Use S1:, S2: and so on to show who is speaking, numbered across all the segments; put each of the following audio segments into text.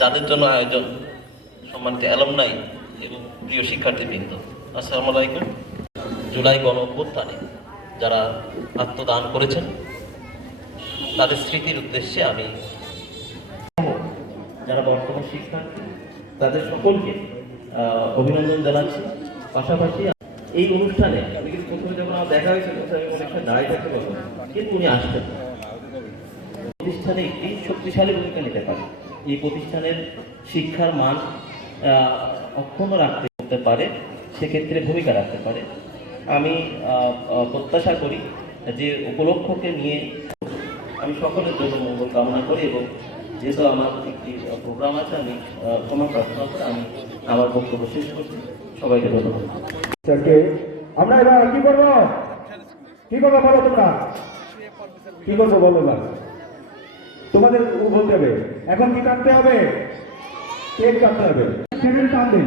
S1: যাদের জন্য আয়োজন সম্মানিত অ্যালমনাই এবং প্রিয় শিক্ষার্থীবৃন্দ। আসসালামু আলাইকুম। জুলাই গণ অভ্যুত্থানে যারা আত্মদান করেছেন, তাদের স্মৃতির উদ্দেশ্যে আমি যারা বর্তমান শিক্ষার্থী, তাদের সকলকে অভিনন্দন জানাচ্ছি। পাশাপাশি এই অনুষ্ঠানে আমি কিন্তু প্রথমে যখন আমার দেখা হয়েছিল আমি অনুষ্ঠানে দাঁড়িয়ে থাকতে পারব কিন্তু উনি আসছেন। প্রতিষ্ঠানে একটি শক্তিশালী ভূমিকা নিতে পারে। এই প্রতিষ্ঠানের শিক্ষার মান অক্ষুণ্ণ রাখতে করতে পারে, সেক্ষেত্রে ভূমিকা রাখতে পারে। আমি প্রত্যাশা করি যে উপলক্ষকে নিয়ে আমি সকলের জন্য মঙ্গল কামনা করি এবং যেহেতু আমার একটি প্রোগ্রাম আছে, আমি ক্ষমা প্রার্থনা করে আমি আমার বক্তব্য শেষ করছি। সবাইকে ধন্যবাদ।
S2: আমরা এবার কি করব কি করব বলো তোমরা কি করব বলো এবার তোমাদের বলতে হবে এখন কি কাটতে হবে কেক কাটতে হবে দিন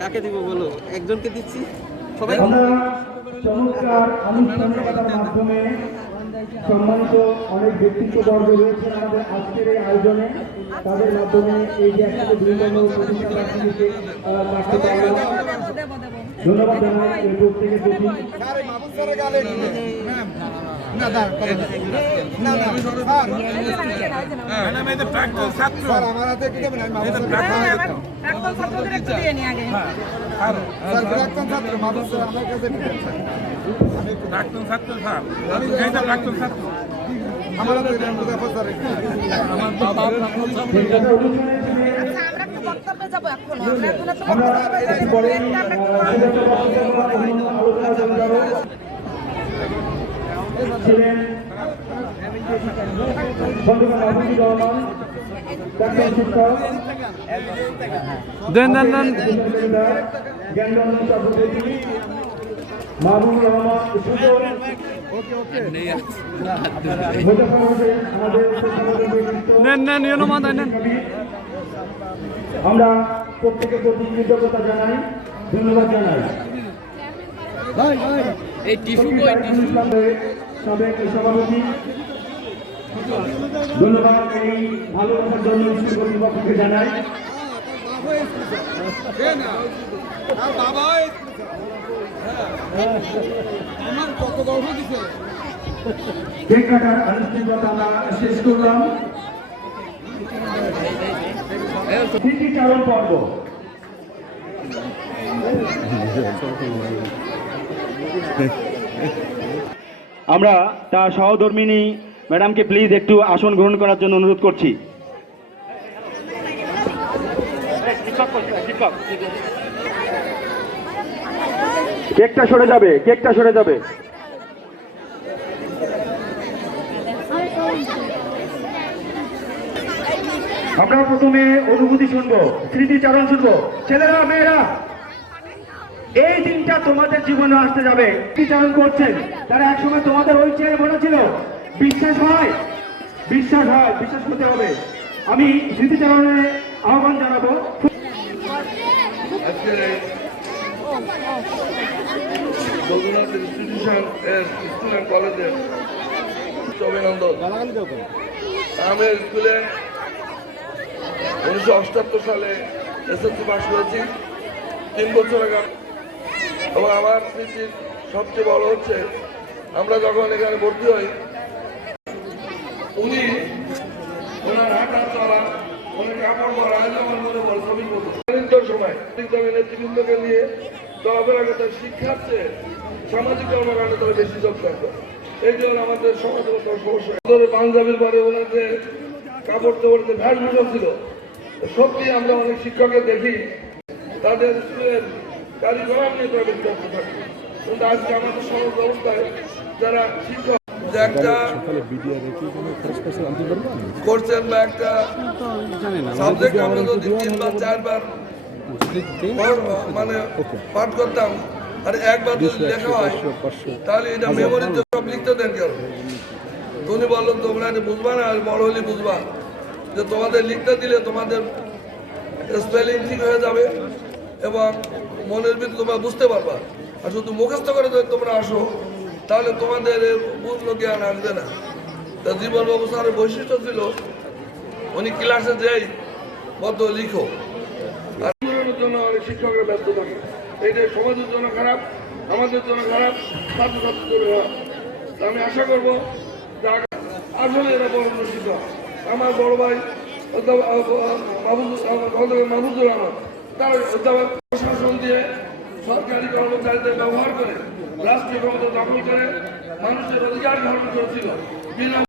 S2: কাকে
S3: দিব বলো? একজনকে দিচ্ছি। সবাই?
S2: চমৎকার আনুষ্ঠানিকতার মাধ্যমে সম্মানিত অনেক ব্যক্তিত্ববর্গ রয়েছেন আমাদের আজকের এই আয়োজনে। তাদের মাধ্যমে এই যে একসাথে রাখতে পারলাম ধন্যবাদ জানাই এই
S4: যে প্রাক্তন আমার
S5: বক্তব্যে যাব এখন আমরা এখন।
S2: ছিলেন
S3: দেন দেন দেন
S2: জ্ঞানরঞ্জন রহমান।
S3: নেন নেন ইউনো মাথায় নেন
S2: আমরা প্রত্যেকের প্রতি কৃতজ্ঞতা জানাই ধন্যবাদ জানাই।
S3: এই টিস্যু
S2: শফিক ইসলামের সাবেক সভাপতি ধন্যবাদ। এই ভালোবাসার জন্য স্কুল কর্তৃপক্ষকে জানাই।
S4: আমার কত গর্ব দিছে
S2: কেক কাটার আনুষ্ঠানিকতা আমরা শেষ করলাম। আমরা তার সহধর্মিনী ম্যাডামকে প্লিজ একটু আসন গ্রহণ করার জন্য অনুরোধ করছি। কেকটা সরে যাবে, কেকটা সরে যাবে। আমরা প্রথমে অনুভূতি শুনব স্মৃতিচারণ শুনব। ছেলেরা, মেয়েরা, এই দিনটা তোমাদের জীবনে আসতে যাবে। স্মৃতিচারণ করছেন? তারা একসময় তোমাদের ওই চেয়ে মনে ছিল। বিশ্বাস হয়? বিশ্বাস হয়, বিশ্বাস করতে হবে। আমি স্মৃতিচারণে আহ্বান জানাব।
S4: আমি স্কুলে উনিশশো অষ্টাত্তর সালে এসএসসি পাস করেছি তিন বছর আগে এবং আমার স্মৃতির সবচেয়ে বড় হচ্ছে, আমরা যখন এখানে ভর্তি হই, উনি ওনার হাঁটা চলা মানে কাপড় পরা আমার মনে পড়ে ছবি সময় নেতৃবৃন্দকে নিয়ে চলাফেরা করতে শিক্ষার্থে সামাজিক কর্মকাণ্ডে তারা বেশি যোগদান করে এই জন্য আমাদের সমাজগত সমস্যা পাঞ্জাবির পরে ওনাদের কাপড় চোপড় যে ভ্যাসভূষণ ছিল সত্যি আমরা অনেক শিক্ষকের দেখি তাদের কারিগরাম নিয়ে ব্যস্ত থাকে। কিন্তু আজকে আমাদের সমাজ ব্যবস্থায় যারা শিক্ষক একটা করছেন বা একটা সাবজেক্ট আমরা যদি তিনবার চারবার মানে পাঠ করতাম আর একবার যদি হয় তাহলে এটা মেমোরিতে সব লিখতে দেন কেন তুমি বলল তোমরা বুঝবা না আর বড় হলে বুঝবা। যে তোমাদের লিখতে দিলে তোমাদের স্পেলিং ঠিক হয়ে যাবে এবং মনের ভিতরে তোমরা বুঝতে পারবা। আর শুধু মুখস্থ করে যদি তোমরা আসো, তাহলে তোমাদের মূল্য জ্ঞান আসবে না। তা জীবন বাবু স্যারের বৈশিষ্ট্য ছিল, উনি ক্লাসে যেই মত লিখো। আর জন্য শিক্ষকরা ব্যস্ত থাকে। এইটা সমাজের জন্য খারাপ, আমাদের জন্য খারাপ ছাত্রছাত্রীর জন্য খারাপ। আমি আশা করব আসলে এরা বড় শিক্ষক। আমার বড় ভাই মাহবুবুর রহমান তার অধ্যাপক প্রশাসন দিয়ে সরকারি কর্মচারীদের ব্যবহার করে রাষ্ট্রীয় ক্ষমতা দখল করে মানুষের অধিকার ধারণ করেছিল। বিনা